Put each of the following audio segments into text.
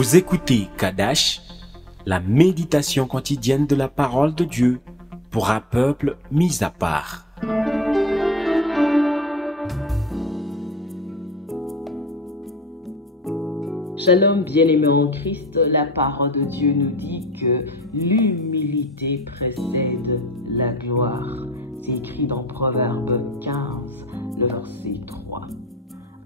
Vous écoutez Kadash, la méditation quotidienne de la parole de Dieu pour un peuple mis à part. Shalom, bien-aimés en Christ, la parole de Dieu nous dit que l'humilité précède la gloire. C'est écrit dans Proverbe 15, le verset 3.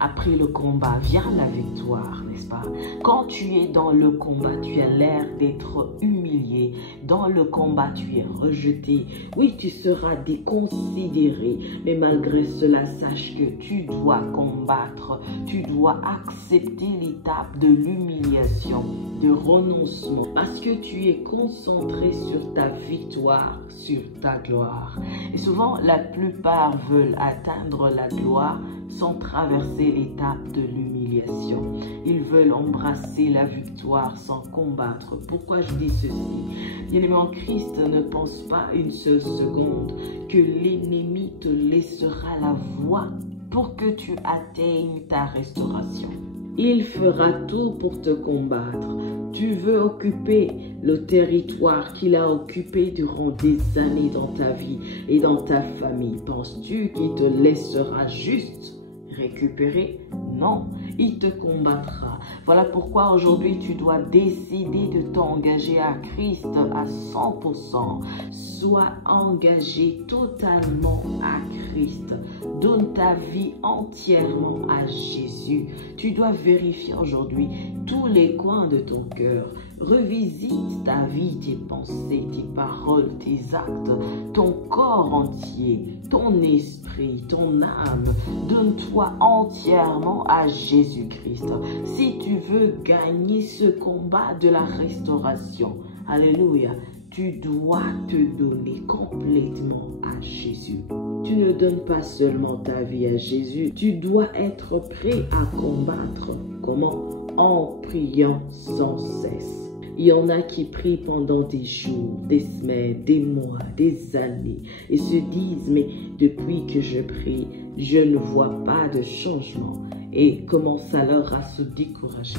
Après le combat vient la victoire, n'est-ce pas? Quand tu es dans le combat, tu as l'air d'être humilié. Dans le combat, tu es rejeté. Oui, tu seras déconsidéré. Mais malgré cela, sache que tu dois combattre. Tu dois accepter l'étape de l'humiliation, de renoncement. Parce que tu es concentré sur ta victoire, sur ta gloire. Et souvent, la plupart veulent atteindre la gloire sans traverser l'étape de l'humiliation. Ils veulent embrasser la victoire sans combattre. Pourquoi je dis ceci? Bien-aimé en Christ, ne pense pas une seule seconde que l'ennemi te laissera la voie pour que tu atteignes ta restauration. Il fera tout pour te combattre. Tu veux occuper le territoire qu'il a occupé durant des années dans ta vie et dans ta famille. Penses-tu qu'il te laissera juste récupérer? Non, il te combattra. Voilà pourquoi aujourd'hui tu dois décider de t'engager à Christ à 100%. Sois engagé totalement à Christ. Donne ta vie entièrement à Jésus. Tu dois vérifier aujourd'hui tous les coins de ton cœur. Revisite ta vie, tes pensées, tes paroles, tes actes, ton corps entier, ton esprit, ton âme. Donne-toi entièrement à Jésus-Christ. Si tu veux gagner ce combat de la restauration, alléluia, tu dois te donner complètement à Jésus. Tu ne donnes pas seulement ta vie à Jésus, tu dois être prêt à combattre. Comment? En priant sans cesse. Il y en a qui prient pendant des jours, des semaines, des mois, des années et se disent, mais depuis que je prie, je ne vois pas de changement et commencent alors à se décourager.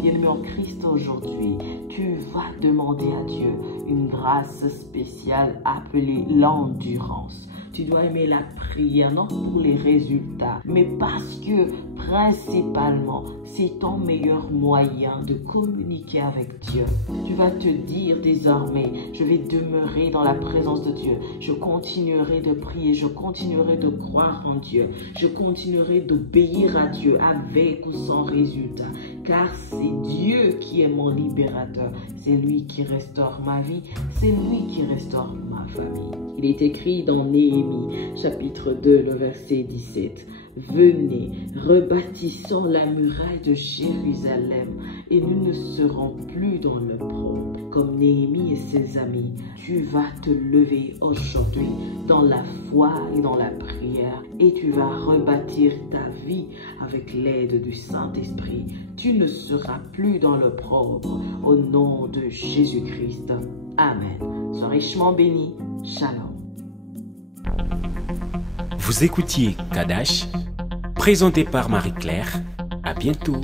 Bien-aimé en Christ, aujourd'hui, tu vas demander à Dieu une grâce spéciale appelée l'endurance. Tu dois aimer la prière, non pour les résultats, mais parce que principalement, c'est ton meilleur moyen de communiquer avec Dieu. Tu vas te dire désormais, je vais demeurer dans la présence de Dieu. Je continuerai de prier, je continuerai de croire en Dieu. Je continuerai d'obéir à Dieu avec ou sans résultat. Car c'est Dieu qui est mon libérateur. C'est lui qui restaure ma vie. C'est lui qui restaure ma famille. Il est écrit dans Néhémie, chapitre 2, le verset 17. Venez, rebâtissons la muraille de Jérusalem et nous ne serons plus dans l'opprobre. Comme Néhémie et ses amis, tu vas te lever aujourd'hui dans la foi et dans la prière et tu vas rebâtir ta vie avec l'aide du Saint-Esprit. Tu ne seras plus dans l'opprobre au nom de Jésus-Christ. Amen. Sois richement béni. Shalom. Vous écoutiez Kadash, présenté par Marie-Claire. À bientôt.